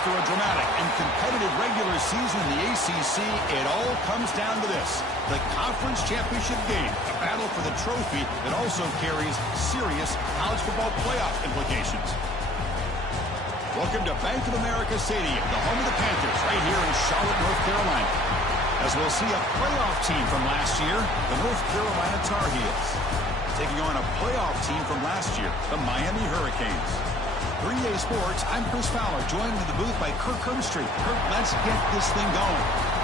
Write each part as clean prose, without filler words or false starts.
After a dramatic and competitive regular season in the ACC, it all comes down to this: the conference championship game, a battle for the trophy that also carries serious college football playoff implications. Welcome to Bank of America Stadium, the home of the Panthers, right here in Charlotte, North Carolina. As we'll see a playoff team from last year, the North Carolina Tar Heels, taking on a playoff team from last year, the Miami Hurricanes. For EA Sports, I'm Chris Fowler, joined in the booth by Kirk Herbstreit. Kirk, let's get this thing going.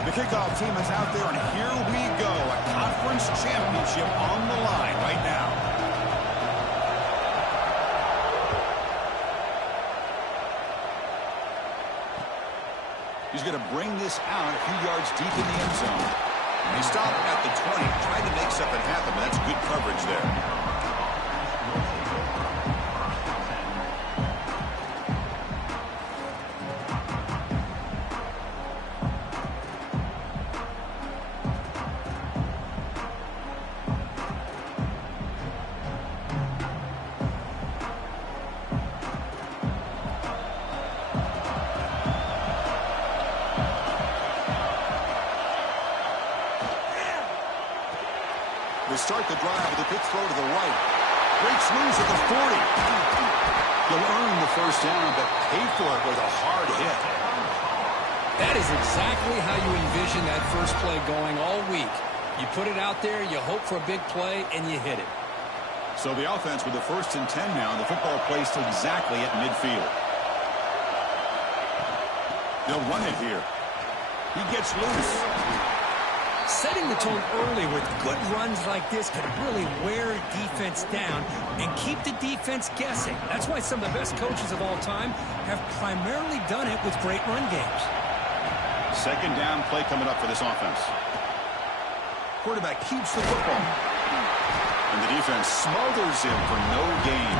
The kickoff team is out there, and here we go. A conference championship on the line right now. He's going to bring this out a few yards deep in the end zone. And he stopped at the 20, trying to make something happen, but that's good coverage there. They start the drive with a big throw to the right. Breaks loose at the 40. He'll earn the first down, but pay for it with a hard hit. That is exactly how you envision that first play going all week. You put it out there, you hope for a big play, and you hit it. So the offense with the 1st and 10 now, the football placed exactly at midfield. They'll run it here. He gets loose. Setting the tone early with good runs like this can really wear defense down and keep the defense guessing. That's why some of the best coaches of all time have primarily done it with great run games. Second down play coming up for this offense. Quarterback keeps the football. And the defense smothers him for no gain.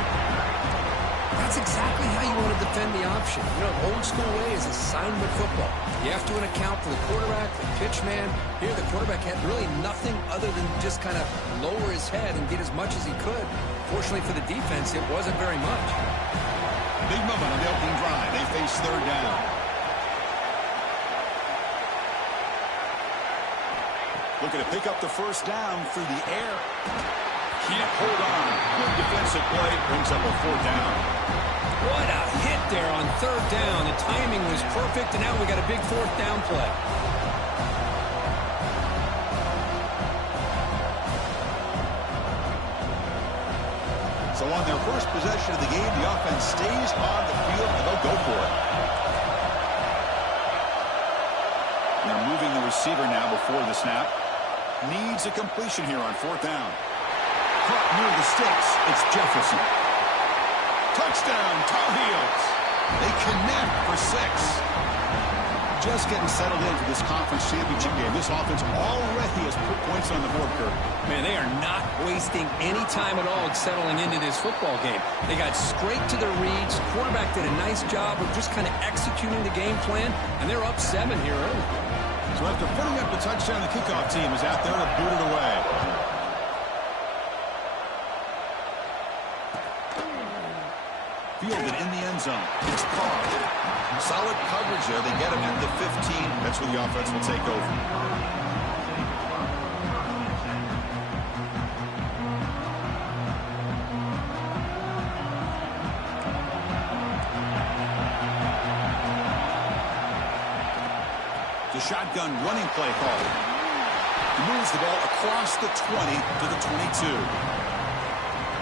That's exactly how you want to defend the option. You know, old school way is assignment football. You have to account for the quarterback, the pitch man. Here, the quarterback had really nothing other than just kind of lower his head and get as much as he could. Fortunately for the defense, it wasn't very much. Big moment on the opening drive. They face third down. Looking to pick up the first down through the air. Can't hold on. Good defensive play. Brings up a fourth down. What a hit there on third down. The timing was perfect, and now we got a big fourth down play. So on their first possession of the game, the offense stays on the field, and they'll go for it. They're moving the receiver now before the snap. Needs a completion here on fourth down. Caught near the sticks. It's Jefferson. Touchdown, Tar Heels. They connect for 6. Just getting settled into this conference championship game. This offense already has put points on the board, Kirk. Man, they are not wasting any time at all settling into this football game. They got straight to their reads. Quarterback did a nice job of just kind of executing the game plan, and they're up 7 here early. So after putting up the touchdown, the kickoff team is out there to boot it away. Fielded in the end zone. It's caught. Solid coverage there. They get him at the 15. That's where the offense will take over. The shotgun running play call. He moves the ball across the 20 to the 22.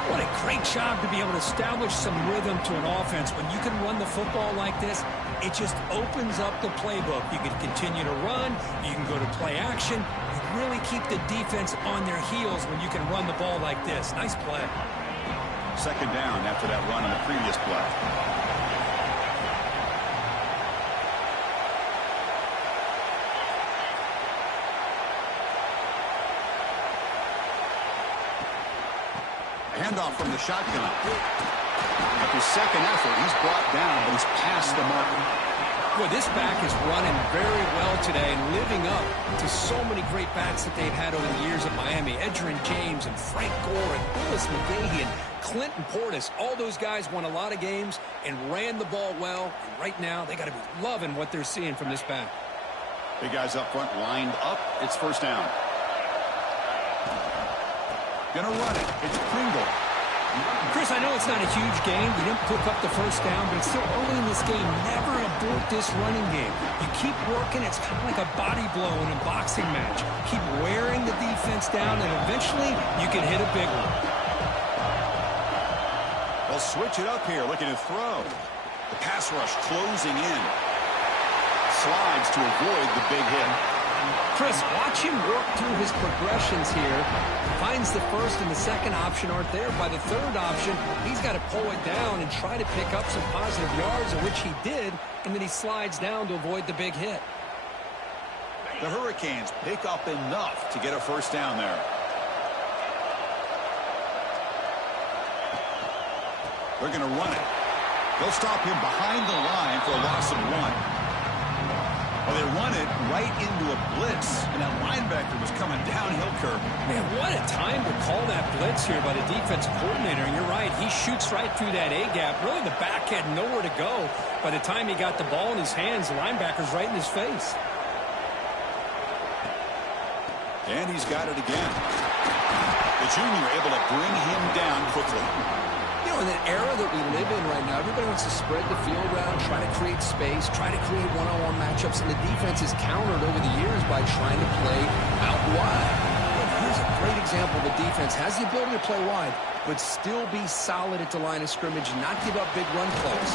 What a great job to be able to establish some rhythm to an offense. When you can run the football like this, it just opens up the playbook. You can continue to run. You can go to play action. You really keep the defense on their heels when you can run the ball like this. Nice play. Second down after that run on the previous play. Handoff from the shotgun. After second effort, he's brought down, but he's past the marker. Boy, this back is running very well today and living up to so many great backs that they've had over the years at Miami. Edgerrin James and Frank Gore and Willis McGahee and Clinton Portis. All those guys won a lot of games and ran the ball well. And right now, they got to be loving what they're seeing from this back. Big guys up front lined up. It's first down. Gonna run it. It's Pringle. Chris, I know it's not a huge game. You didn't pick up the first down, but it's still early in this game. Never abort this running game. You keep working. It's kind of like a body blow in a boxing match. Keep wearing the defense down, and eventually you can hit a big one. They'll switch it up here, looking to throw. The pass rush closing in. Slides to avoid the big hit. Chris, watch him work through his progressions here. Finds the first and the second option aren't there. By the third option, he's got to pull it down and try to pick up some positive yards, of which he did, and then he slides down to avoid the big hit. The Hurricanes pick up enough to get a first down there. They're going to run it. They'll stop him behind the line for a loss of 1. Well, they run it right into a blitz, and that linebacker was coming downhill curve. Man, what a time to call that blitz here by the defensive coordinator. And you're right, he shoots right through that A-gap. Really, the back had nowhere to go. By the time he got the ball in his hands, the linebacker's right in his face. And he's got it again. The junior able to bring him down quickly. You know, in the era that we live in right now, everybody wants to spread the field around, try to create space, try to create one-on-one matchups, and the defense is countered over the years by trying to play out wide. But here's a great example. The defense has the ability to play wide, but still be solid at the line of scrimmage and not give up big run plays.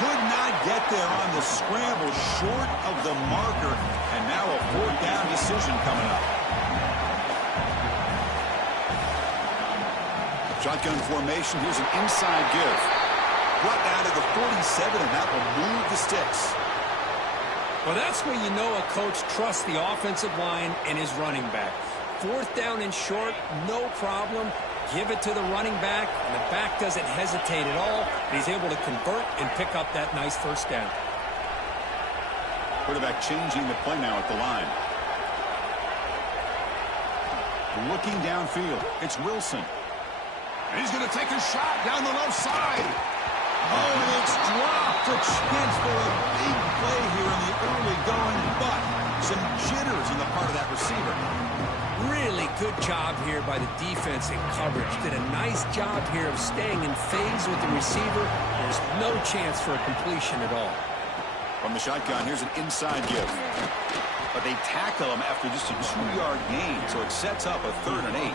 Could not get there on the scramble, short of the marker, and now a fourth down decision coming up. Shotgun formation. Here's an inside give. Brought down to the 47, and that will move the sticks. Well, that's where you know a coach trusts the offensive line and his running back. Fourth down and short, no problem. Give it to the running back, and the back doesn't hesitate at all. And he's able to convert and pick up that nice first down. Quarterback changing the play now at the line. Looking downfield. It's Wilson. And he's going to take a shot down the left side. Oh, and it's dropped. A chance for a big play here in the early going, but some jitters on the part of that receiver. Really good job here by the defense in coverage. Did a nice job here of staying in phase with the receiver. There's no chance for a completion at all. From the shotgun, here's an inside give. But they tackle him after just a 2-yard gain, so it sets up a 3rd and 8.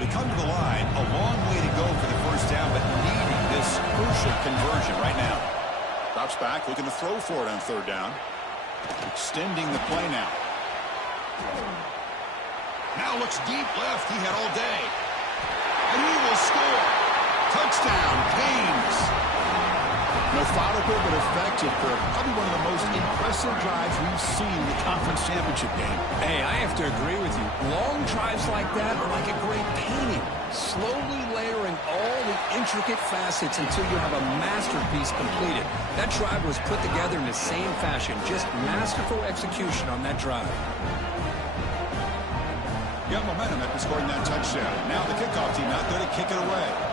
They come to the line, a long way to go for the first down, but needing this crucial conversion right now. Drops back, looking to throw for it on 3rd down. Extending the play now. Now looks deep left. He had all day. And he will score. Touchdown, Canes. Methodical but effective for probably one of the most impressive drives we've seen in the conference championship game. Hey, I have to agree with you. Long drives like that are like a great painting. Slowly layering all the intricate facets until you have a masterpiece completed. That drive was put together in the same fashion. Just masterful execution on that drive. Got momentum after scoring that touchdown. Now the kickoff team out there to kick it away.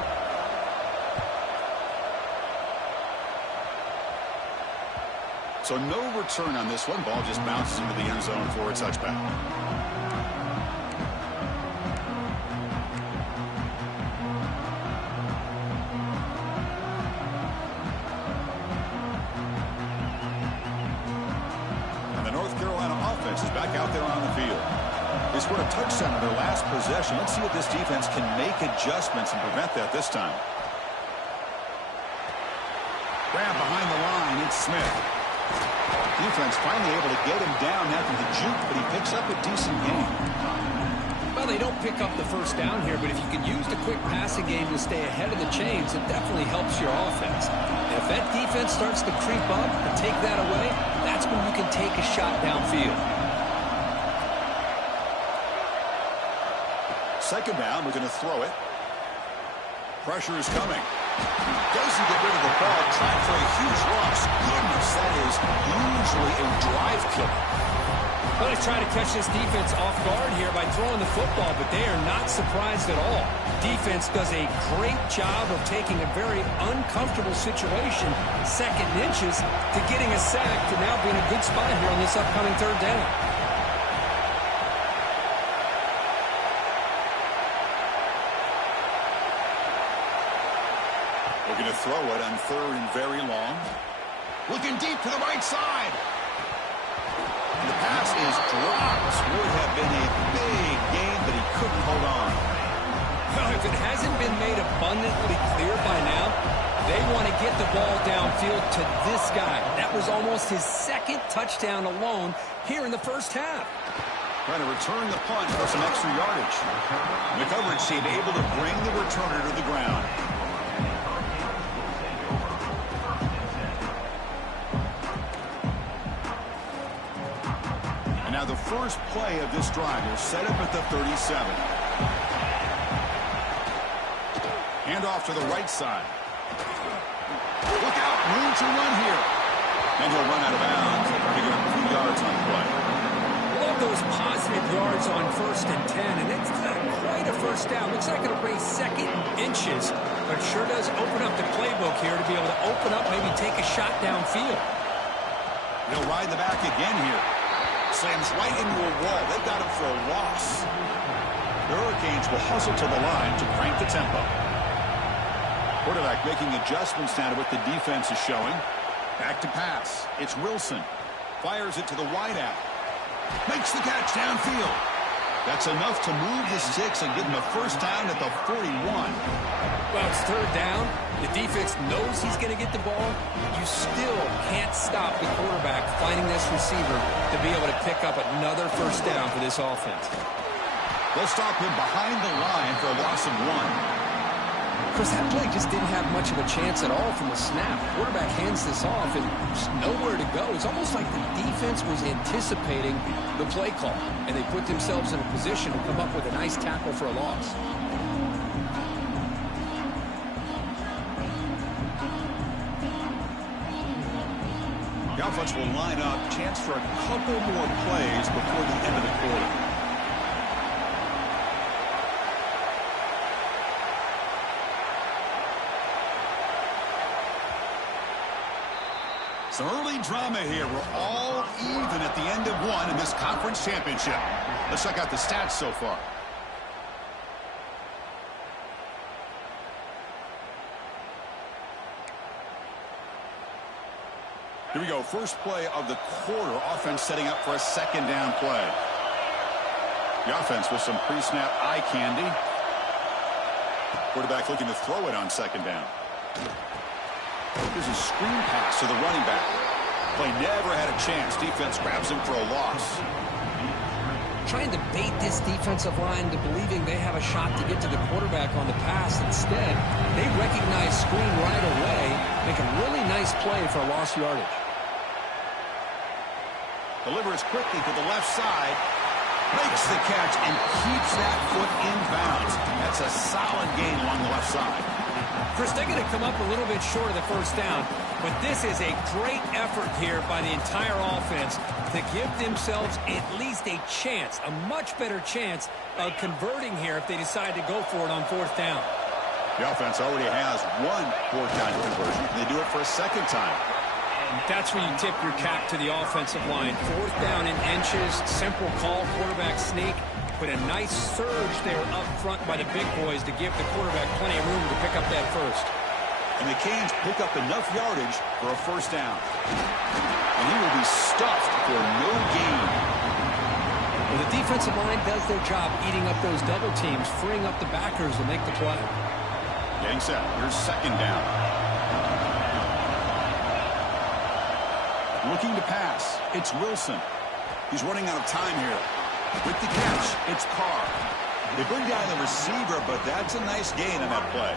So no return on this one. Ball just bounces into the end zone for a touchback. And the North Carolina offense is back out there on the field. They scored a touchdown on their last possession. Let's see if this defense can make adjustments and prevent that this time. Grab behind the line. It's Smith. Defense finally able to get him down after the juke, but he picks up a decent gain. Well, they don't pick up the first down here, but if you can use the quick passing game to stay ahead of the chains, it definitely helps your offense. And if that defense starts to creep up and take that away, that's when you can take a shot downfield. second down. We're going to throw it. Pressure is coming. Doesn't get rid of the ball. Trying for a huge loss. Goodness, that is usually a drive killer. Well, they try to catch this defense off guard here by throwing the football, but they are not surprised at all. Defense does a great job of taking a very uncomfortable situation, second and inches, to getting a sack to now being a good spot here on this upcoming third down. We're going to throw it on third and very long. Looking deep to the right side. The pass is dropped. Would have been a big gain, but he couldn't hold on. Well, if it hasn't been made abundantly clear by now, they want to get the ball downfield to this guy. That was almost his second touchdown alone here in the first half. Trying to return the punt for some extra yardage. The coverage team able to bring the returner to the ground. Now the first play of this drive is set up at the 37. Hand off to the right side. Look out, room to run here. And he'll run out of bounds. Picking up 2 yards on the play. Love those positive yards on first and 10, and it's not quite a first down. Looks like it'll bring second inches, but sure does open up the playbook here to be able to open up, maybe take a shot downfield. He'll ride the back again here. Slams right into a wall. They've got him for a loss. The Hurricanes will hustle to the line to crank the tempo. Quarterback making adjustments now to what the defense is showing. Back to pass. It's Wilson. Fires it to the wideout. Makes the catch downfield. That's enough to move the sticks and get him a first down at the 41. Well, it's third down. The defense knows he's going to get the ball. You still can't stop the quarterback finding this receiver to be able to pick up another first down for this offense. They'll stop him behind the line for a loss of 1. Chris, that play just didn't have much of a chance at all from the snap. Quarterback hands this off and there's nowhere to go. It's almost like the defense was anticipating the play call, and they put themselves in a position to come up with a nice tackle for a loss. The offense will line up. Chance for a couple more plays before the end of the quarter. Some early drama here. We're all even at the end of one in this conference championship. Let's check out the stats so far. Here we go. First play of the quarter. Offense setting up for a second down play. The offense with some pre-snap eye candy. Quarterback looking to throw it on second down. There's a screen pass to the running back. Play never had a chance. Defense grabs him for a loss. Trying to bait this defensive line into believing they have a shot to get to the quarterback on the pass. Instead, they recognize screen right away, make a really nice play for a lost yardage. Delivers quickly to the left side. Makes the catch and keeps that foot in bounds. That's a solid gain along the left side. Chris, they're going to come up a little bit short of the first down, but this is a great effort here by the entire offense to give themselves at least a chance, a much better chance of converting here if they decide to go for it on fourth down. The offense already has one fourth down conversion. They do it for a second time. And that's where you tip your cap to the offensive line. Fourth down in inches, simple call, quarterback sneak. But a nice surge there up front by the big boys to give the quarterback plenty of room to pick up that first. And the Canes pick up enough yardage for a first down. And he will be stuffed for no gain. Well, the defensive line does their job eating up those double teams, freeing up the backers to make the play. Getting set. Here's second down. Looking to pass. It's Wilson. He's running out of time here. With the catch, it's Carr. They bring down the receiver, but that's a nice gain on that play.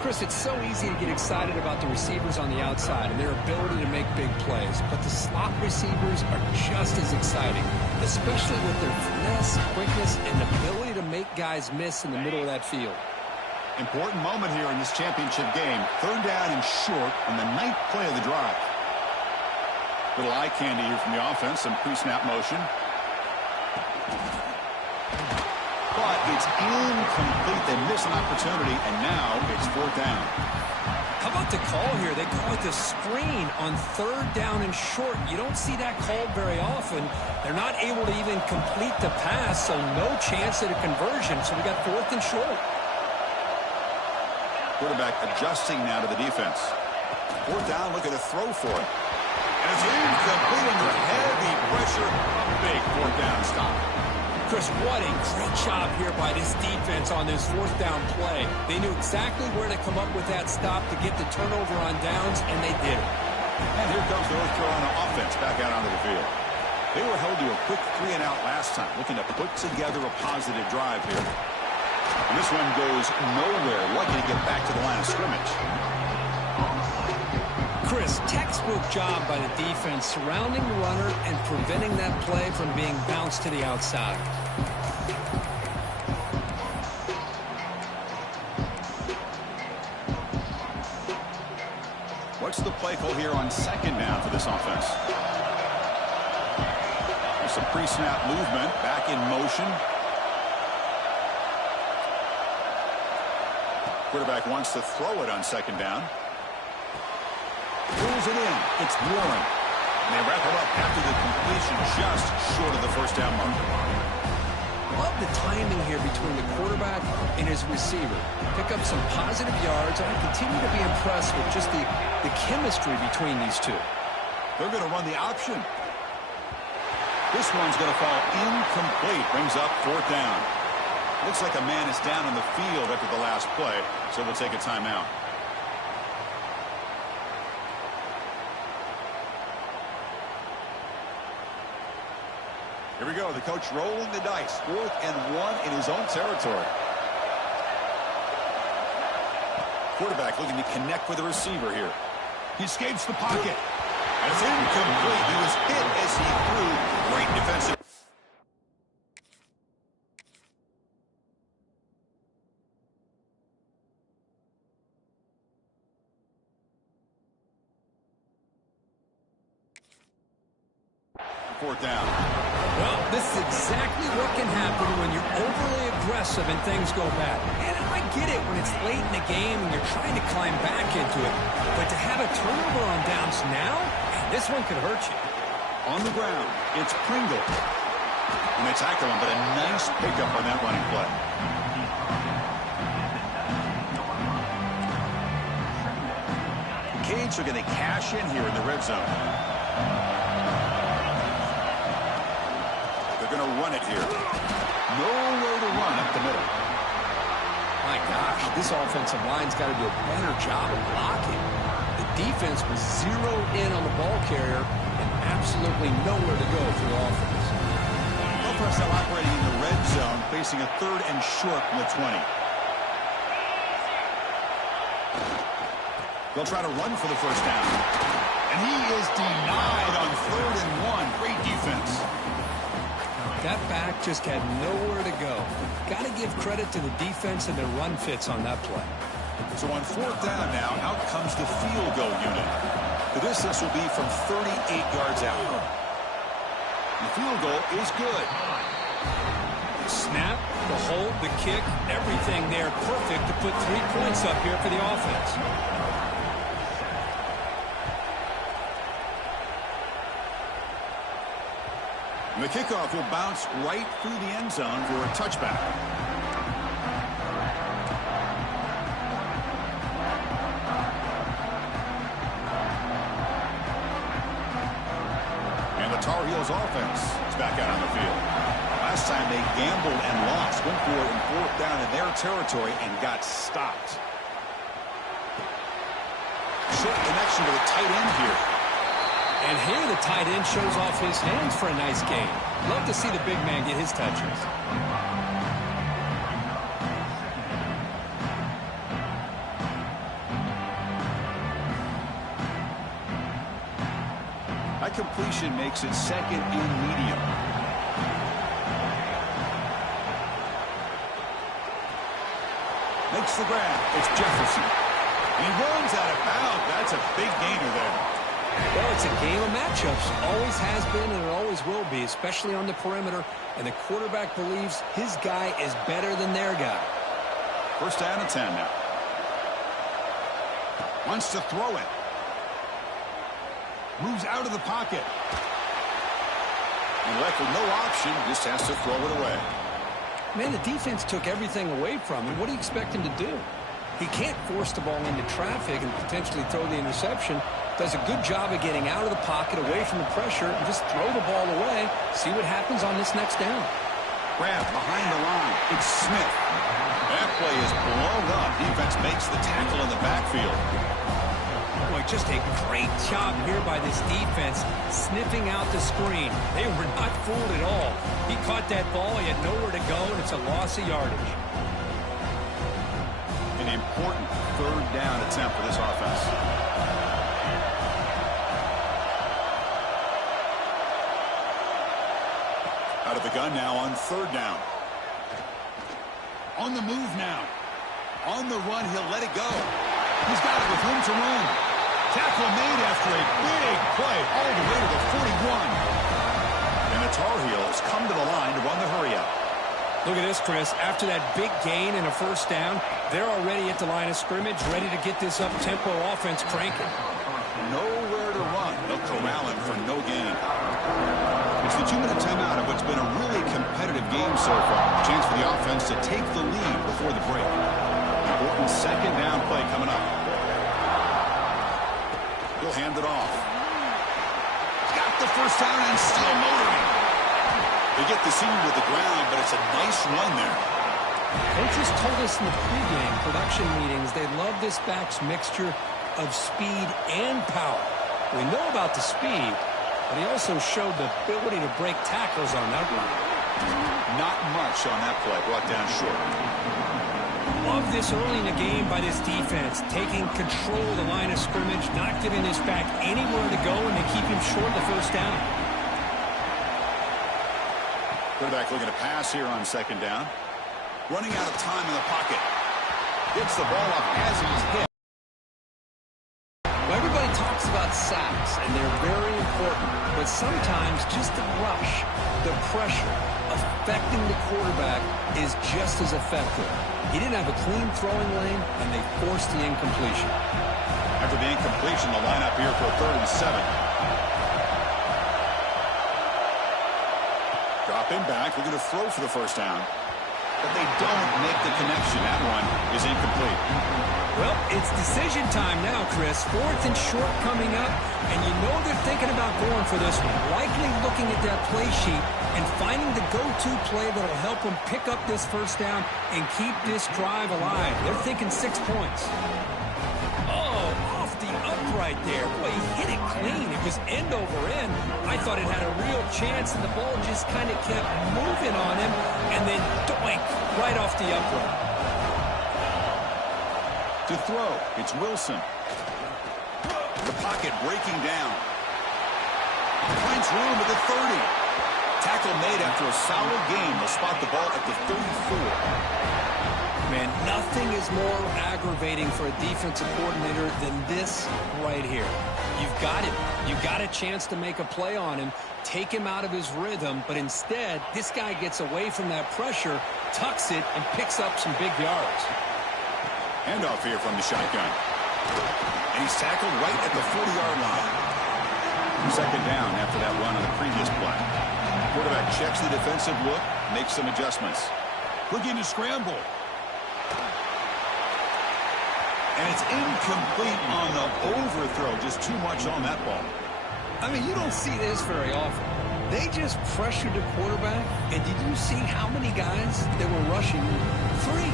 Chris, it's so easy to get excited about the receivers on the outside and their ability to make big plays, but the slot receivers are just as exciting, especially with their finesse, quickness, and ability to make make guys miss in the middle of that field. Important moment here in this championship game. 3rd down and short on the 9th play of the drive. Little eye candy here from the offense. Some pre-snap motion. But it's incomplete. They miss an opportunity, and now it's 4th down. How about the call here? They call it the screen on 3rd down and short. You don't see that called very often. They're not able to even complete the pass, so no chance at a conversion. So we got 4th and short. Quarterback adjusting now to the defense. 4th down, looking to throw for it. And it's incomplete under heavy pressure. Big 4th down stop. Chris, what a great job here by this defense on this 4th down play. They knew exactly where to come up with that stop to get the turnover on downs, and they did it. And here comes the North Carolina offense back out onto the field. They were held to a quick 3-and-out last time, looking to put together a positive drive here. And this one goes nowhere. Lucky to get back to the line of scrimmage. Chris, textbook job by the defense surrounding the runner and preventing that play from being bounced to the outside. What's the play call here on 2nd down for this offense? There's some pre-snap movement. Back in motion. Quarterback wants to throw it on 2nd down. Pulls it in. It's Warren. And they wrap it up after the completion just short of the 1st down mark. Love the timing here between the quarterback and his receiver. Pick up some positive yards, and I continue to be impressed with just the chemistry between these two. They're going to run the option. This one's going to fall incomplete. Brings up 4th down. Looks like a man is down on the field after the last play, so we'll take a timeout. Here we go. The coach rolling the dice. 4th and 1 in his own territory. Quarterback looking to connect with the receiver here. He escapes the pocket. And it's incomplete. He was hit as he threw. Great defensive. Fourth down. Well, this is exactly what can happen when you're overly aggressive and things go bad. And I get it when it's late in the game and you're trying to climb back into it. But to have a turnover on downs now, man, this one could hurt you. On the ground, it's Pringle. And they tackle him, but a nice pickup on that running play. Canes are going to cash in here in the red zone. They're going to run it here. Nowhere to run up the middle. My gosh, this offensive line's got to do a better job of blocking. The defense was zeroed in on the ball carrier and absolutely nowhere to go for the offense. Offense now operating in the red zone, facing a 3rd and short from the 20. They'll try to run for the 1st down. And he is denied on 3rd and 1. Great defense. That back just had nowhere to go. Got to give credit to the defense and their run fits on that play. So on 4th down now, out comes the field goal unit. The distance will be from 38 yards out. The field goal is good. The snap, the hold, the kick, everything there perfect to put 3 points up here for the offense. And the kickoff will bounce right through the end zone for a touchback. And the Tar Heels offense is back out on the field. Last time they gambled and lost. Went for it in 4th down in their territory and got stopped. Short connection to the tight end here. And here the tight end shows off his hands for a nice gain. Love to see the big man get his touches. That completion makes it 2nd and medium. Makes the grab. It's Jefferson. He runs out of bounds. That's a big gainer there. Well, it's a game of matchups. Always has been and it always will be, especially on the perimeter. And the quarterback believes his guy is better than their guy. First down and 10 now. Wants to throw it. Moves out of the pocket. And left with no option, just has to throw it away. Man, the defense took everything away from him. What do you expect him to do? He can't force the ball into traffic and potentially throw the interception. Does a good job of getting out of the pocket, away from the pressure, and just throw the ball away. See what happens on this next down. Grab behind the line. It's Smith. That play is blown up. Defense makes the tackle in the backfield. Boy, just a great job here by this defense, sniffing out the screen. They were not fooled at all. He caught that ball. He had nowhere to go, and it's a loss of yardage. An important third down attempt for this offense. Out of the gun now on third down. On the move now. On the run, he'll let it go. He's got it with room to run. Tackle made after a big play all the way to the 41. And the Tar Heels come to the line to run the hurry-up. Look at this, Chris. After that big gain and a first down, they're already at the line of scrimmage, ready to get this up-tempo offense cranking. Nowhere to run. They'll corral him for no gain. It's the 2-minute timeout of what's been a really competitive game so far. Chance for the offense to take the lead before the break. Important second down play coming up. He'll hand it off. Got the first down and still motoring. They get the senior to the ground, but it's a nice run there. Coaches told us in the pregame production meetings they love this back's mixture of speed and power. We know about the speed, but he also showed the ability to break tackles on that run. Not much on that play, brought down short. Love this early in the game by this defense, taking control of the line of scrimmage, not giving this back anywhere to go, and they keep him short of the first down. Quarterback looking to pass here on second down. Running out of time in the pocket. Gets the ball up as he's hit. Well, everybody talks about sacks, and they're very important. But sometimes just the rush, the pressure, affecting the quarterback is just as effective. He didn't have a clean throwing lane, and they forced the incompletion. After the incompletion, the lineup here for 3rd and 7. Dropping back, looking to throw for the first down. But they don't make the connection. That one is incomplete. Well, it's decision time now, Chris. 4th and short coming up, and you know they're thinking about going for this one. Likely looking at that play sheet and finding the go-to play that will help them pick up this first down and keep this drive alive. They're thinking 6 points. Oh, off the upright there. Boy, he hit it clean. It was end over end. I thought it had a real chance, and the ball just kind of kept moving on him, and then doink, right off the upright. To throw, it's Wilson. The pocket breaking down. Finds room at the 30. Tackle made after a solid game. They'll spot the ball at the 34. Man, nothing is more aggravating for a defensive coordinator than this right here. You've got him. You've got a chance to make a play on him, take him out of his rhythm, but instead, this guy gets away from that pressure, tucks it, and picks up some big yards. Handoff here from the shotgun. And he's tackled right at the 40-yard line. Second down after that run on the previous play. Quarterback checks the defensive look, makes some adjustments. Looking to scramble. And it's incomplete on the overthrow. Just too much on that ball. I mean, you don't see this very often. They just pressured the quarterback, and did you see how many guys that were rushing? 3.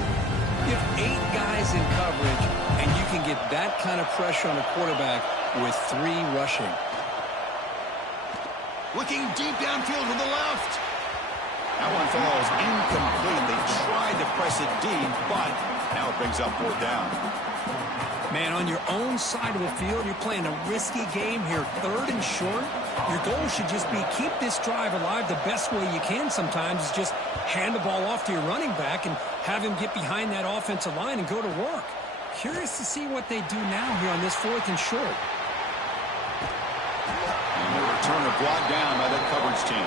You have 8 guys in coverage, and you can get that kind of pressure on a quarterback with 3 rushing. Looking deep downfield to the left. That one falls incomplete. They tried to press it deep, but now it brings up 4th down. Man, on your own side of the field, you're playing a risky game here. 3rd and short. Your goal should just be keep this drive alive the best way you can sometimes is just hand the ball off to your running back and have him get behind that offensive line and go to work. Curious to see what they do now here on this 4th and short. And the returner brought down by that coverage team.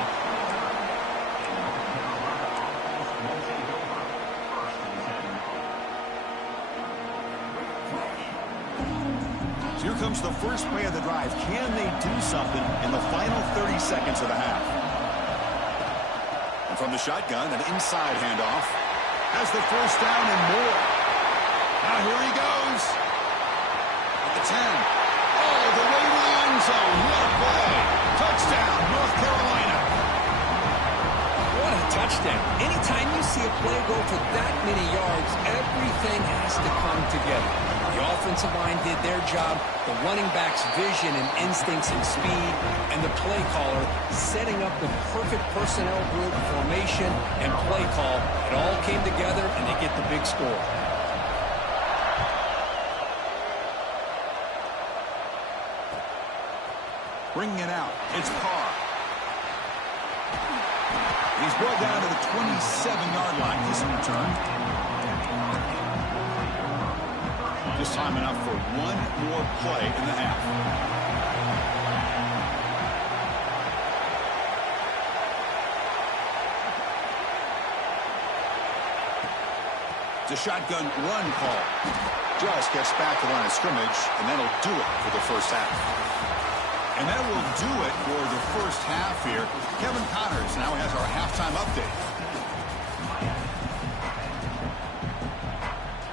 Here comes the first play of the drive. Can they do something in the final 30 seconds of the half? And from the shotgun, an inside handoff. Has the first down and more. Now here he goes. At the 10. All the way to the end zone. What a play. Touchdown, North Carolina. What a touchdown. Anytime you see a play go for that many yards, everything has to come together. The offensive line did their job, the running back's vision and instincts and speed, and the play caller setting up the perfect personnel group, formation, and play call. It all came together, and they get the big score. Bringing it out. It's Carr. He's brought down to the 27-yard line. This return. Just time enough for one more play in the half. It's a shotgun run call. Just gets back to the line of scrimmage, and that'll do it for the first half. And that will do it for the first half here. Kevin Connors now has our halftime update.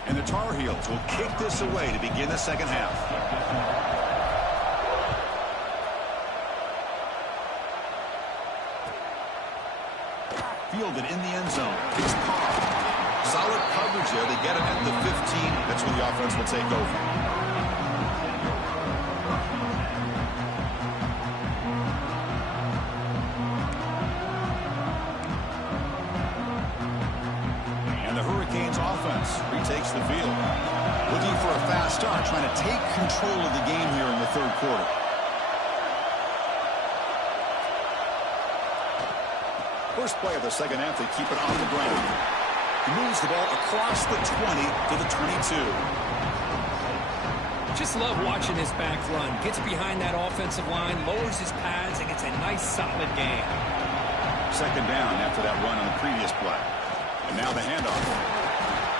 And the Tar Heels will kick this away to begin the second half. Fielded in the end zone. It's Carr. Solid coverage there. They get him at the 15. That's where the offense will take over. Retakes the field. Looking for a fast start, trying to take control of the game here in the third quarter. First play of the second half, they keep it on the ground. He moves the ball across the 20 to the 22. Just love watching this back run. Gets behind that offensive line, lowers his pads, and gets a nice solid gain. Second down after that run on the previous play. And now the handoff.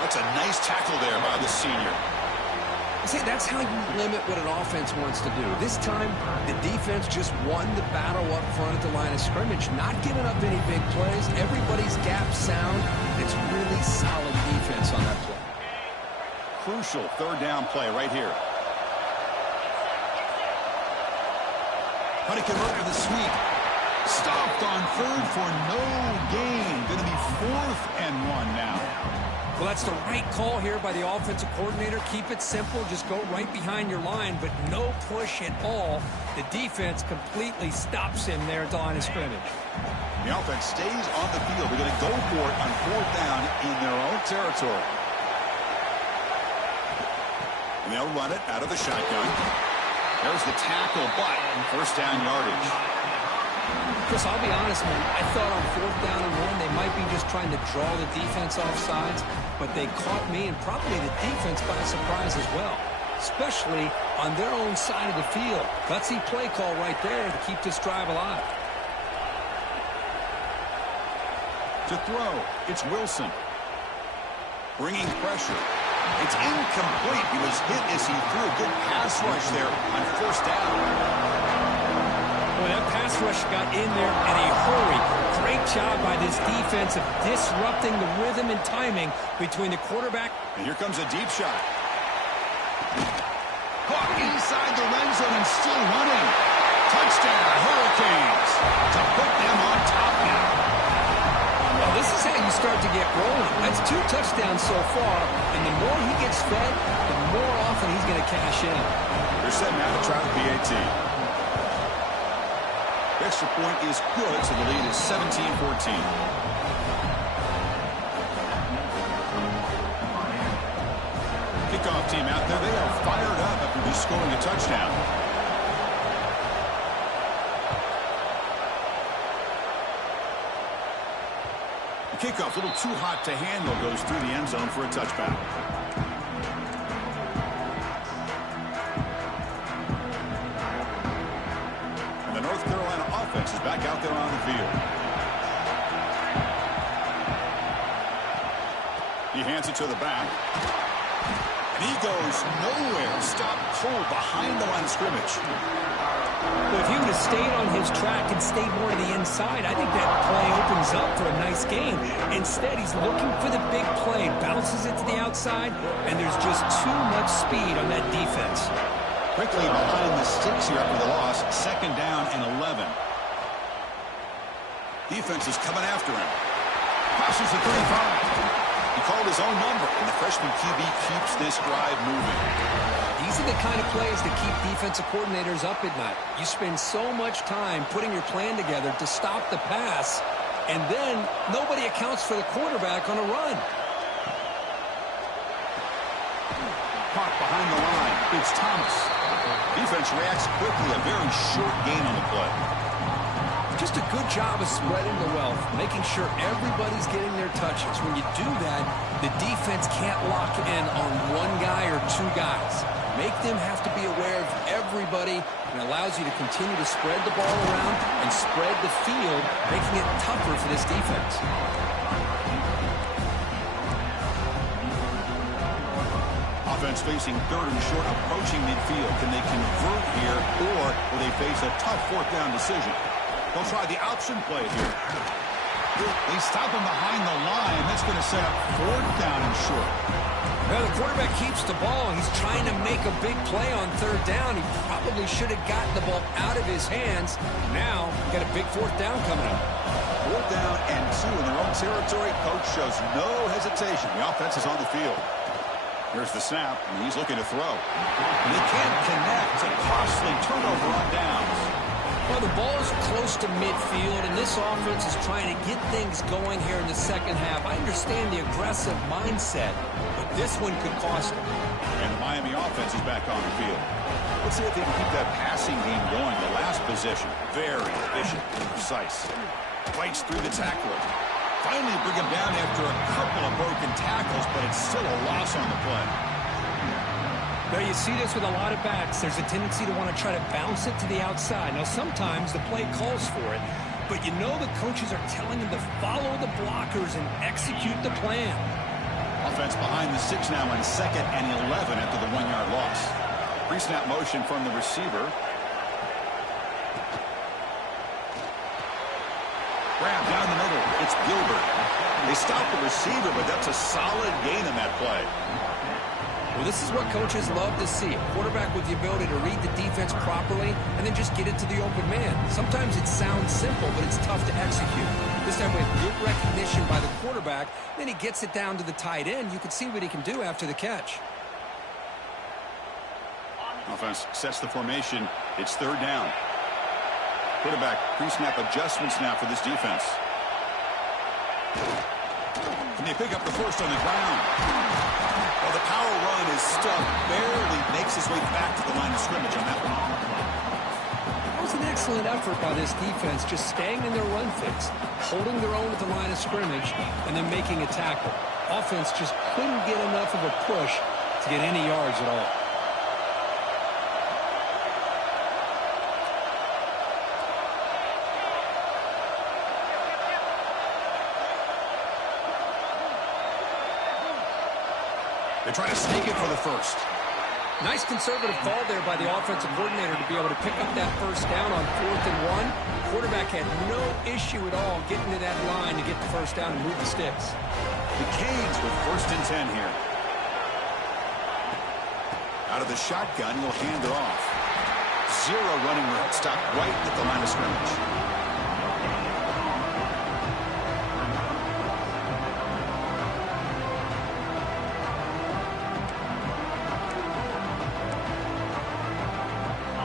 That's a nice tackle there by the senior. See, that's how you limit what an offense wants to do. This time, the defense just won the battle up front at the line of scrimmage, not giving up any big plays. Everybody's gap sound. It's really solid defense on that play. Crucial third down play right here. How to convert with a sweep. Stopped on third for no gain. Going to be 4th and 1 now. Well, that's the right call here by the offensive coordinator. Keep it simple. Just go right behind your line, but no push at all. The defense completely stops him there at the line of scrimmage. The offense stays on the field. They're going to go for it on 4th down in their own territory. And they'll run it out of the shotgun. There's the tackle, but first down yardage. Chris, I'll be honest, man. I thought on 4th down and 1, they might be just trying to draw the defense off sides, but they caught me and probably the defense by surprise as well, especially on their own side of the field. Gutsy play call right there to keep this drive alive. To throw, it's Wilson. Bringing pressure. It's incomplete. He was hit as he threw a good pass rush there on first down. Boy, that pass rush got in there in a hurry. Great job by this defense of disrupting the rhythm and timing between the quarterback. And here comes a deep shot. Caught inside the red zone and still running. Touchdown, Hurricanes, to put them on top now. Well, this is how you start to get rolling. That's 2 touchdowns so far, and the more he gets fed, the more often he's going to cash in. They're setting out to try the PAT. Extra point is good, so the lead is 17-14. Kickoff team out there. They are fired up after just scoring a touchdown. kickoff, a little too hot to handle, goes through the end zone for a touchback. And the North Carolina offense is back out there on the field. He hands it to the back. And he goes nowhere. Stop cold behind the line of scrimmage. Well, if he would have stayed on his track and stayed more to the inside, I think that play opens up for a nice game. Instead, he's looking for the big play, bounces it to the outside, and there's just too much speed on that defense. Quickly behind the sticks here after the loss. 2nd down and 11. Defense is coming after him. Crosses the 35. He called his own number, and the freshman QB keeps this drive moving. These are the kind of plays that keep defensive coordinators up at night. You spend so much time putting your plan together to stop the pass, and then nobody accounts for the quarterback on a run. Caught behind the line. It's Thomas. Defense reacts quickly. A very short gain on the play. Just a good job of spreading the wealth, making sure everybody's getting their touches. When you do that, the defense can't lock in on one guy or two guys. Make them have to be aware of everybody, and allows you to continue to spread the ball around and spread the field, making it tougher for this defense. Offense facing 3rd and short, approaching midfield. Can they convert here, or will they face a tough 4th down decision? They'll try the option play here. They stop him behind the line. That's going to set up 4th down and short. Well, the quarterback keeps the ball. He's trying to make a big play on 3rd down. He probably should have gotten the ball out of his hands. Now, got a big 4th down coming up. 4th down and 2 in their own territory. Coach shows no hesitation. The offense is on the field. Here's the snap, and he's looking to throw. And they can't connect. A costly turnover on downs. Well, the ball's close to midfield, and this offense is trying to get things going here in the 2nd half. I understand the aggressive mindset, but this one could cost them. And the Miami offense is back on the field. Let's see if they can keep that passing game going. The last possession, very efficient and precise. Fights through the tackler. Finally bring him down after a couple of broken tackles, but it's still a loss on the play. Now, you see this with a lot of backs. There's a tendency to want to try to bounce it to the outside. Now, sometimes the play calls for it, but you know the coaches are telling them to follow the blockers and execute the plan. Offense behind the 6 now on 2nd and 11 after the 1-yard loss. Pre-snap motion from the receiver. Grab down the middle. It's Gilbert. They stop the receiver, but that's a solid gain in that play. Well, this is what coaches love to see. A quarterback with the ability to read the defense properly and then just get it to the open man. Sometimes it sounds simple, but it's tough to execute. This time with good recognition by the quarterback, then he gets it down to the tight end. You can see what he can do after the catch. Offense sets the formation. It's 3rd down. Quarterback pre-snap adjustments now for this defense. And they pick up the first on the ground. Well, the power run is stuck. Barely makes his way back to the line of scrimmage on that one. That was an excellent effort by this defense, just staying in their run fix, holding their own at the line of scrimmage, and then making a tackle. Offense just couldn't get enough of a push to get any yards at all. They try to sneak it for the first. Nice conservative call there by the offensive coordinator to be able to pick up that 1st down on 4th and 1. Quarterback had no issue at all getting to that line to get the 1st down and move the sticks. The Canes with 1st and 10 here. Out of the shotgun, he'll hand it off. 0 running room. Stop right at the line of scrimmage.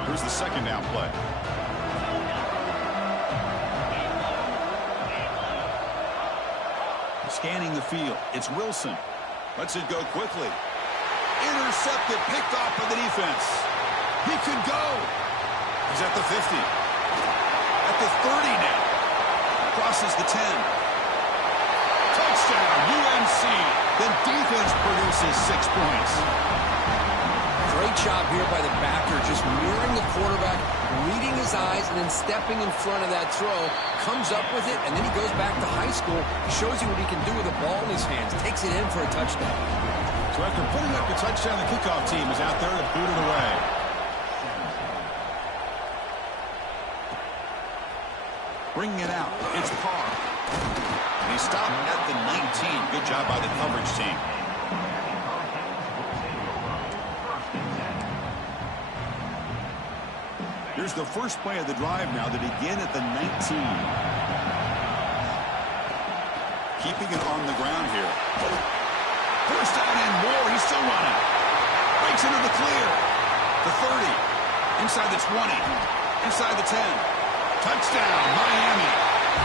Here's the 2nd down play. Scanning the field. It's Wilson. Lets it go quickly. Intercepted, picked off by the defense. He could go. He's at the 50. At the 30 now. Crosses the 10. Touchdown, UNC. The defense produces 6 points. Great job here by the backer, just mirroring the quarterback, reading his eyes, and then stepping in front of that throw. Comes up with it, and then he goes back to high school. Shows you what he can do with the ball in his hands. Takes it in for a touchdown. So after putting up the touchdown, the kickoff team is out there to boot it away. Bringing it out, it's Carr. And he stopped at the 19. Good job by the coverage team. Here's the first play of the drive now to begin at the 19. Keeping it on the ground here. First down and more. He's still running. Breaks into the clear. The 30. Inside the 20. Inside the 10. Touchdown, Miami.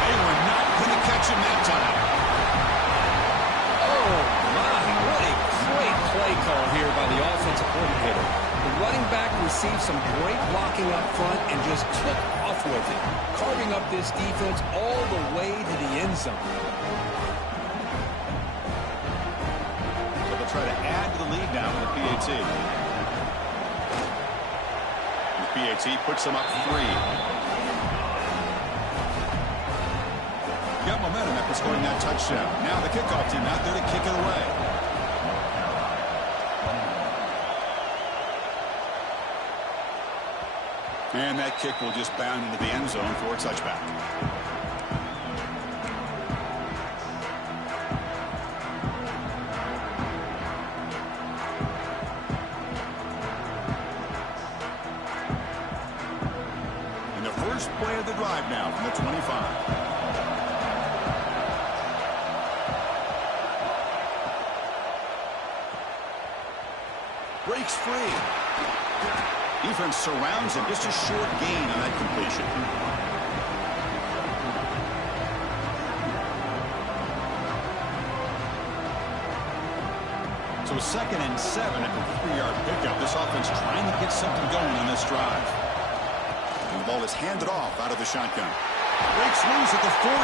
They were not going to catch him that time. Oh, my. What a great play call here by the offensive coordinator. The running back received some great blocking up front and just took off with it, carving up this defense all the way to the end zone. So they'll try to add to the lead now with the PAT. The PAT puts them up 3. Got momentum after scoring that touchdown. Now the kickoff team out there to kick it away. And that kick will just bound into the end zone for a touchback. And the first play of the drive now from the 25. Breaks free. Defense surrounds him. Just a short gain on that completion. So 2nd and 7 at the 3-yard pickup. This offense trying to get something going on this drive. And the ball is handed off out of the shotgun. Breaks loose at the 40.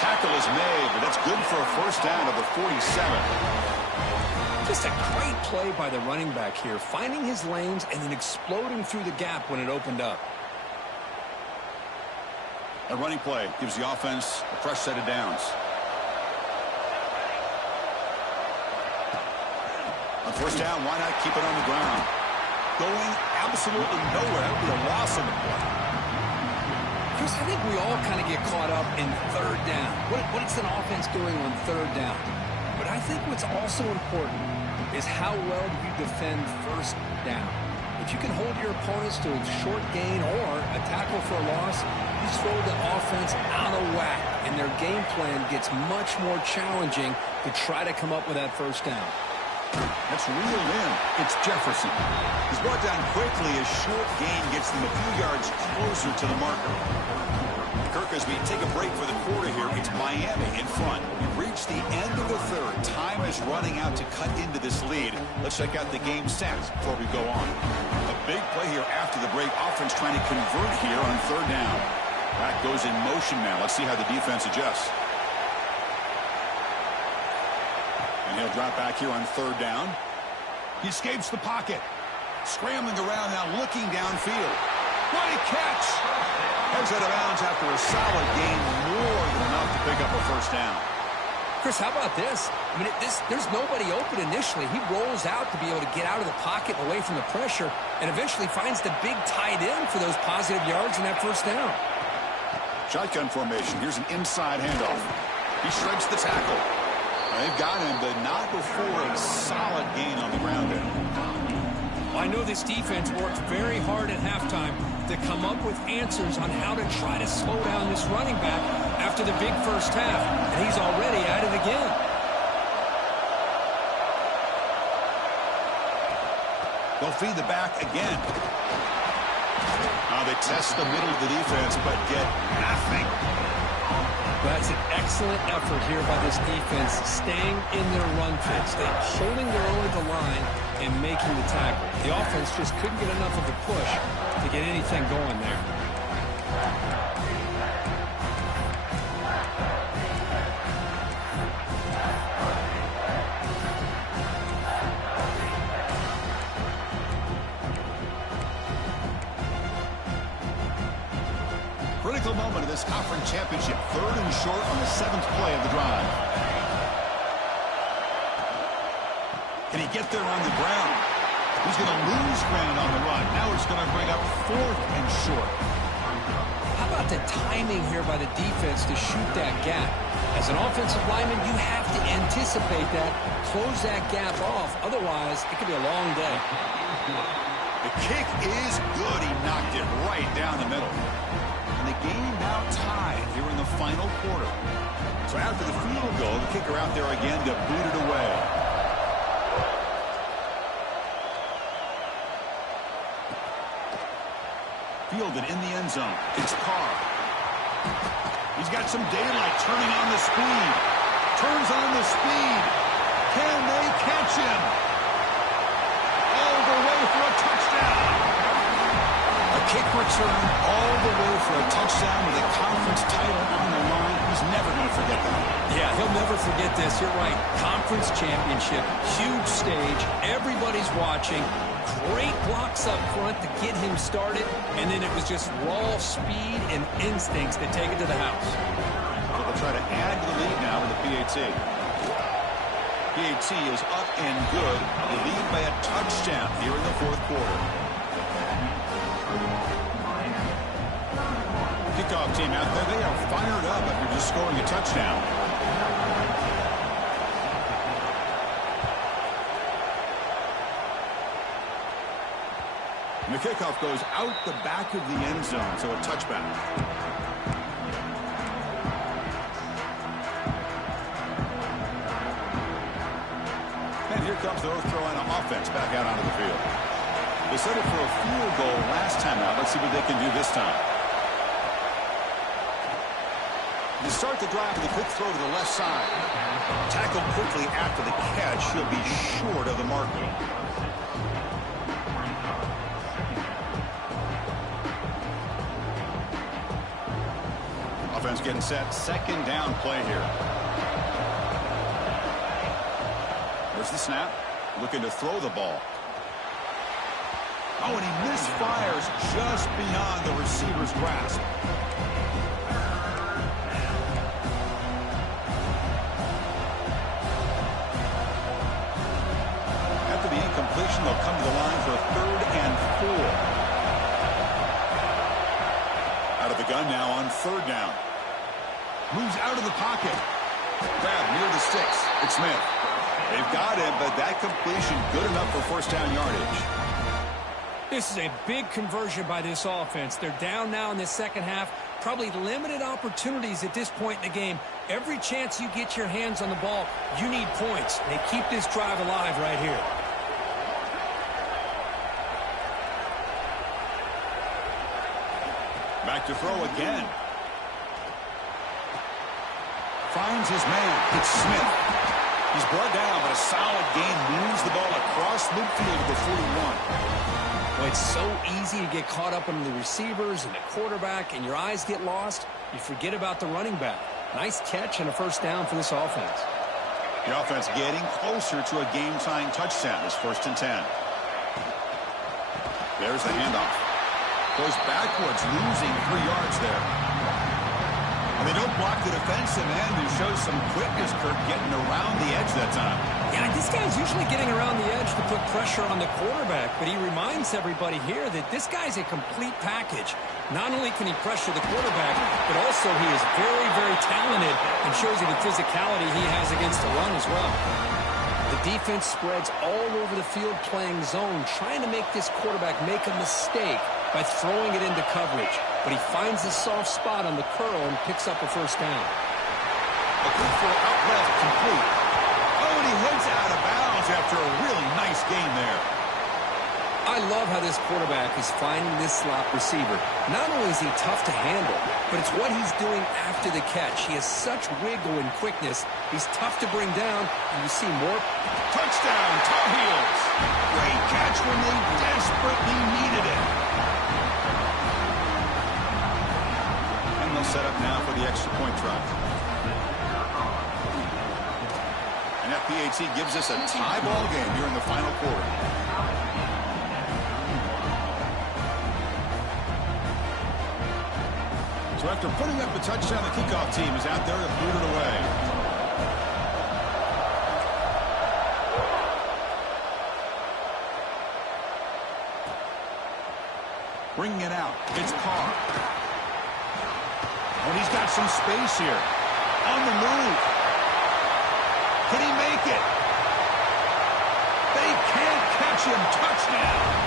Tackle is made, but that's good for a first down of the 47. Just a great play by the running back here, finding his lanes and then exploding through the gap when it opened up. A running play gives the offense a fresh set of downs. On first down, why not keep it on the ground? Going absolutely nowhere. That would be a loss on the play. Chris, I think we all kind of get caught up in 3rd down. What is an offense doing on 3rd down? But I think what's also important is how well do you defend 1st down. If you can hold your opponents to a short gain or a tackle for a loss, you throw the offense out of whack, and their game plan gets much more challenging to try to come up with that 1st down. That's reeled in. It's Jefferson. He's brought down quickly. A short gain gets them a few yards closer to the marker. Kirk, as we take a break for the quarter here, it's Miami in front. We've reached the end of the 3rd. Time is running out to cut into this lead. Let's check out the game stats before we go on. A big play here after the break. Offense trying to convert here on 3rd down. That goes in motion now. Let's see how the defense adjusts. And he'll drop back here on 3rd down. He escapes the pocket. Scrambling around now, looking downfield. What a catch! Heads out of bounds after a solid gain, more than enough to pick up a 1st down. Chris, how about this? I mean, there's nobody open initially. He rolls out to be able to get out of the pocket away from the pressure and eventually finds the big tight end for those positive yards in that 1st down. Shotgun formation. Here's an inside handoff. He shreds the tackle. They've got him, but not before a solid gain on the ground there. I know this defense worked very hard at halftime to come up with answers on how to try to slow down this running back after the big 1st half, and he's already at it again. They'll feed the back again. Now they test the middle of the defense, but get nothing. That's an excellent effort here by this defense, staying in their run fits. They're holding their own at the line and making the tackle. The offense just couldn't get enough of a push to get anything going there. this conference championship. 3rd and short on the 7th play of the drive. Can he get there on the ground? He's going to lose ground on the run. Now it's going to bring up 4th and short. How about the timing here by the defense to shoot that gap? As an offensive lineman, you have to anticipate that, close that gap off. Otherwise, it could be a long day. The kick is good. He knocked it right down the middle. And the game now tied here in the final quarter. So after the field goal, the kicker out there again to boot it away. Fielded in the end zone. It's Carr. He's got some daylight, turning on the speed. Turns on the speed. Can they catch him? All the way for a touchdown. A kick return all the way for a touchdown with a conference title on the line. He's never going to forget that. Yeah, he'll never forget this. You're right. Conference championship, huge stage. Everybody's watching. Great blocks up front to get him started, and then it was just raw speed and instincts that take it to the house. So they'll try to add to the lead now with the PAT. PAT is up and good. They lead by a touchdown here in the 4th quarter. Kickoff team out there, they are fired up after just scoring a touchdown. And the kickoff goes out the back of the end zone, so a touchback. And here comes the North Carolina offense back out onto the field. They set it for a field goal last time out. Let's see what they can do this time. To start the drive with a quick throw to the left side. Tackled quickly after the catch. He'll be short of the marker. Offense getting set. 2nd down play here. There's the snap. Looking to throw the ball. Oh, and he misfires just beyond the receiver's grasp. After the incompletion, they'll come to the line for a 3rd and 4. Out of the gun now on 3rd down. Moves out of the pocket. Grab near the sticks. It's Smith. They've got him, but that completion good enough for 1st down yardage. This is a big conversion by this offense. They're down now in the 2nd half. Probably limited opportunities at this point in the game. Every chance you get your hands on the ball, you need points. They keep this drive alive right here. Back to throw again. Finds his man. It's Smith. He's brought down, but a solid gain moves the ball across midfield to the 41. Well, it's so easy to get caught up in the receivers and the quarterback, and your eyes get lost. You forget about the running back. Nice catch and a 1st down for this offense. The offense getting closer to a game-tying touchdown. It's 1st and 10. There's the handoff. Goes backwards, losing 3 yards there. And they don't block the defensive end, who shows some quickness, Kirk, getting around the edge that time. Yeah, this guy's usually getting around the edge to put pressure on the quarterback, but he reminds everybody here that this guy's a complete package. Not only can he pressure the quarterback, but also he is very, very talented and shows you the physicality he has against the run as well. The defense spreads all over the field playing zone, trying to make this quarterback make a mistake by throwing it into coverage. But he finds the soft spot on the curl and picks up a 1st down. A quick throw out left, complete. Oh, and he heads out of bounds after a really nice game there. I love how this quarterback is finding this slot receiver. Not only is he tough to handle, but it's what he's doing after the catch. He has such wiggle and quickness. He's tough to bring down, and you see more. Touchdown, Tar Heels. Great catch when they desperately needed it. And they'll set up now for the extra point try. And that PAT gives us a tie ball game here in the final quarter. So after putting up a touchdown, the kickoff team is out there to boot it away. Bringing it out. It's Carr. And he's got some space here. On the move. Can he make it? They can't catch him. Touchdown.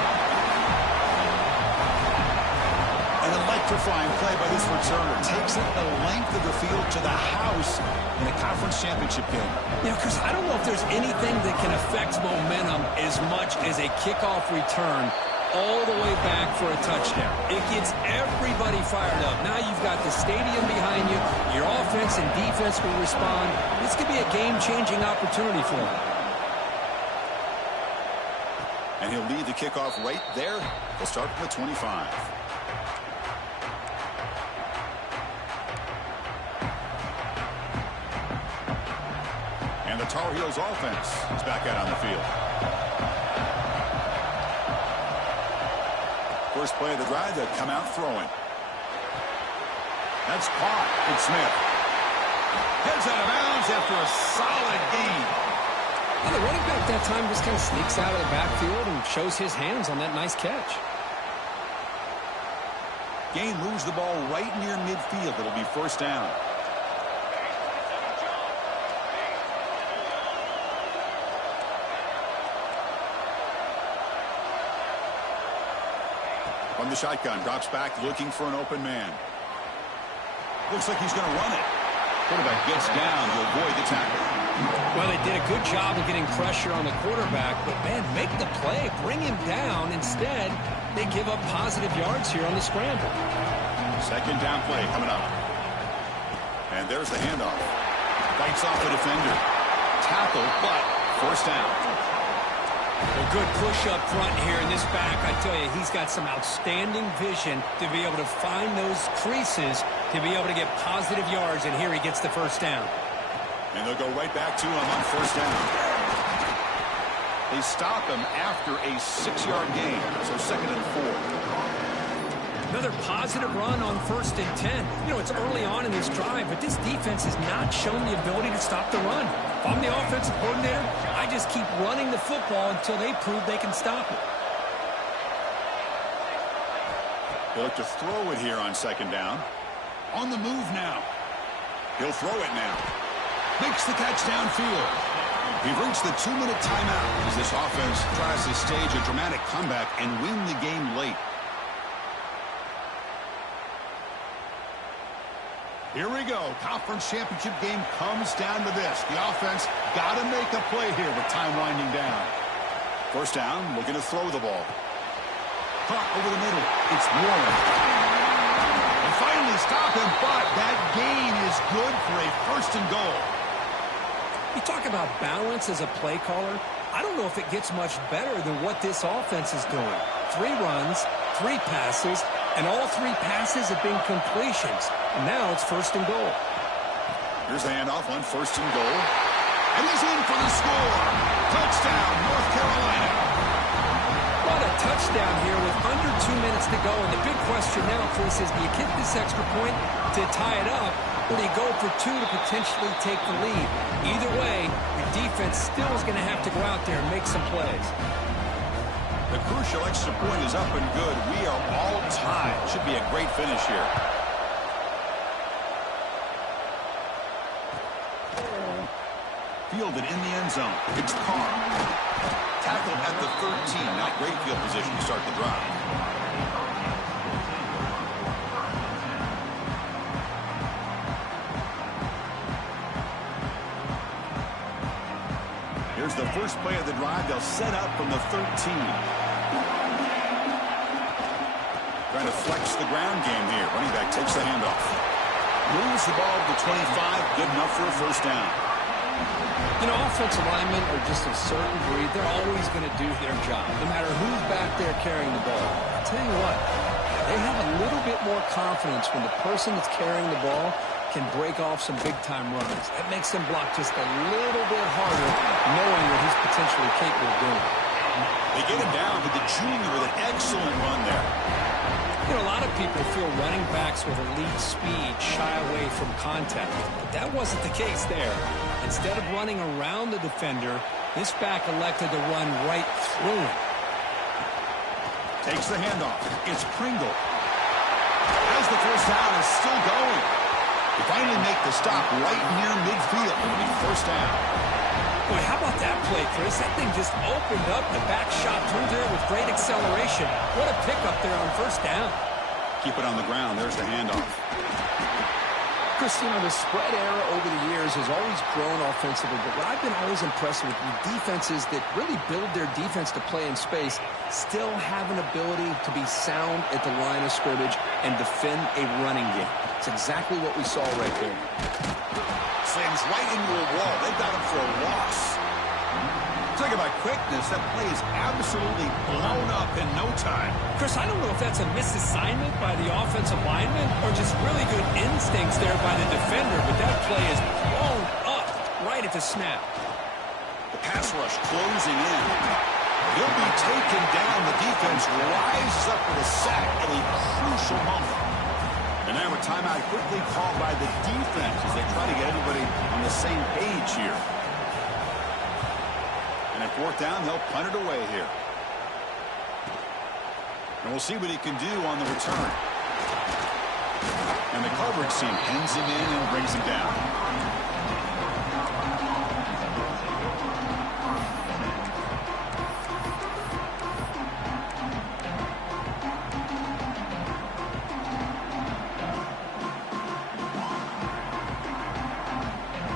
An electrifying play by this returner. Takes it the length of the field to the house in a conference championship game. Yeah, Chris, I don't know if there's anything that can affect momentum as much as a kickoff return all the way back for a touchdown. It gets everybody fired up. Now you've got the stadium behind you. Your offense and defense will respond. This could be a game-changing opportunity for them. And he'll lead the kickoff right there. He'll start from the 25. And the Tar Heels offense is back out on the field. First play of the drive, they'll come out throwing. That's caught. It's Smith. Heads out of bounds after a solid gain. Well, the running back that time just kind of sneaks out of the backfield and shows his hands on that nice catch. Gain moves the ball right near midfield. It'll be first down. From the shotgun, drops back, looking for an open man. Looks like he's going to run it. Quarterback gets down to avoid the tackle. Well, they did a good job of getting pressure on the quarterback, but, man, make the play. Bring him down. Instead, they give up positive yards here on the scramble. Second down play coming up. And there's the handoff. Fights off the defender. Tackle, but first down. Well, good push up front here in this back. I tell you, he's got some outstanding vision to be able to find those creases to be able to get positive yards, and here he gets the first down. And they'll go right back to him on first down. They stop him after a 6-yard gain, so second and 4. Another positive run on 1st and 10. You know, it's early on in this drive, but this defense has not shown the ability to stop the run. If I'm the offensive coordinator, I just keep running the football until they prove they can stop it. He'll look to throw it here on second down. On the move now. He'll throw it now. Makes the catch downfield. We've reached the 2-minute timeout as this offense tries to stage a dramatic comeback and win the game late. Here we go. Conference championship game comes down to this. The offense got to make a play here with time winding down. First down, looking to throw the ball. Caught over the middle. It's Warren. And finally stop him, but that gain is good for a first and goal. You talk about balance as a play caller. I don't know if it gets much better than what this offense is doing. 3 runs, 3 passes, and all 3 passes have been completions. And now it's first and goal. Here's the handoff on first and goal. And he's in for the score. Touchdown, North Carolina. What a touchdown here with under 2 minutes to go. And the big question now, Chris, is do you kick this extra point to tie it up, or do you go for 2 to potentially take the lead? Either way, the defense still is going to have to go out there and make some plays. The crucial extra point is up and good. We are all tied. Should be a great finish here. Fielded in the end zone. It's Carr. Tackled at the 13. Not great field position to start the drive. Here's the first play of the drive. They'll set up from the 13. Trying to flex the ground game here. Running back takes the handoff. Moves the ball to the 25. Good enough for a first down. You know, offensive linemen are just a certain breed. They're always going to do their job, no matter who's back there carrying the ball. I'll tell you what, they have a little bit more confidence when the person that's carrying the ball can break off some big-time runs. That makes them block just a little bit harder, knowing what he's potentially capable of doing. They Hit him down, but the junior with an excellent run there. You know, a lot of people feel running backs with elite speed shy away from contact, but that wasn't the case there. Instead of running around the defender, this back elected to run right through him. Takes the handoff. It's Pringle. As the first down is still going. They finally make the stop right near midfield. It'll be first down. Boy, how about that play, Chris? That thing just opened up. The back shot through there with great acceleration. What a pickup there on first down. Keep it on the ground. There's the handoff. Chris, you know, the spread era over the years has always grown offensively, but what I've been always impressed with defenses that really build their defense to play in space still have an ability to be sound at the line of scrimmage and defend a running game. It's exactly what we saw right there. Slams right into a wall. They've got him for a loss. Talk about quickness. That play is absolutely blown up in no time. Chris, I don't know if that's a misassignment by the offensive lineman or just really good instincts there by the defender, but that play is blown up right at the snap. The pass rush closing in. He'll be taken down. The defense rises up with a sack at a crucial moment. And now a timeout quickly called by the defense as they try to get everybody on the same page here. And at fourth down, they'll punt it away here. And we'll see what he can do on the return. And the coverage team pins him in and brings him down.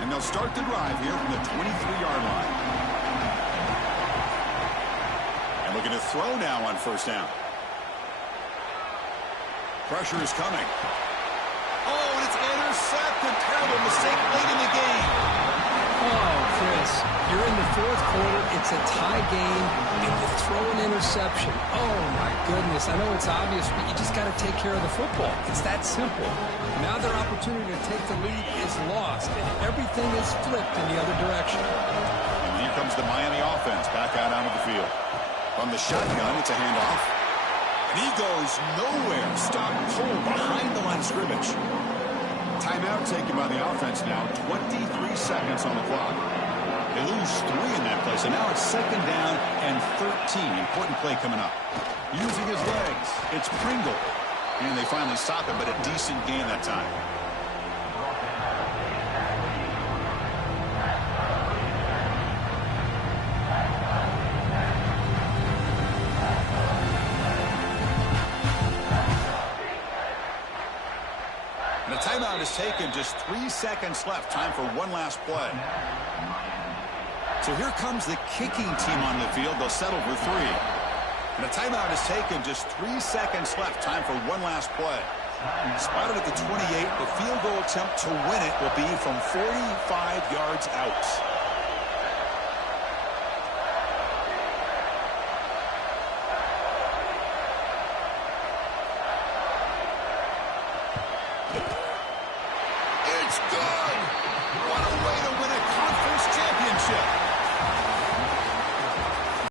And they'll start the drive here from the 23-yard line. And looking to throw now on first down. Pressure is coming. Oh, and it's intercepted. Terrible mistake late in the game. Oh, Chris, you're in the fourth quarter. It's a tie game, and you throw an interception. Oh, my goodness. I know it's obvious, but you just got to take care of the football. It's that simple. Now their opportunity to take the lead is lost, and everything is flipped in the other direction. And here comes the Miami offense back out onto the field. From the shotgun, it's a handoff. And he goes nowhere. Stop pulled behind the line of scrimmage. Timeout taken by the offense now. 23 seconds on the clock. They lose 3 in that play. So now it's second down and 13. Important play coming up. Using his legs. It's Pringle. And they finally stop him, but a decent gain that time. And the timeout is taken. Just 3 seconds left. Time for one last play. So here comes the kicking team on the field. They'll settle for 3. And the timeout is taken. Just 3 seconds left. Time for one last play. Spotted at the 28. The field goal attempt to win it will be from 45 yards out. It's good! What a way to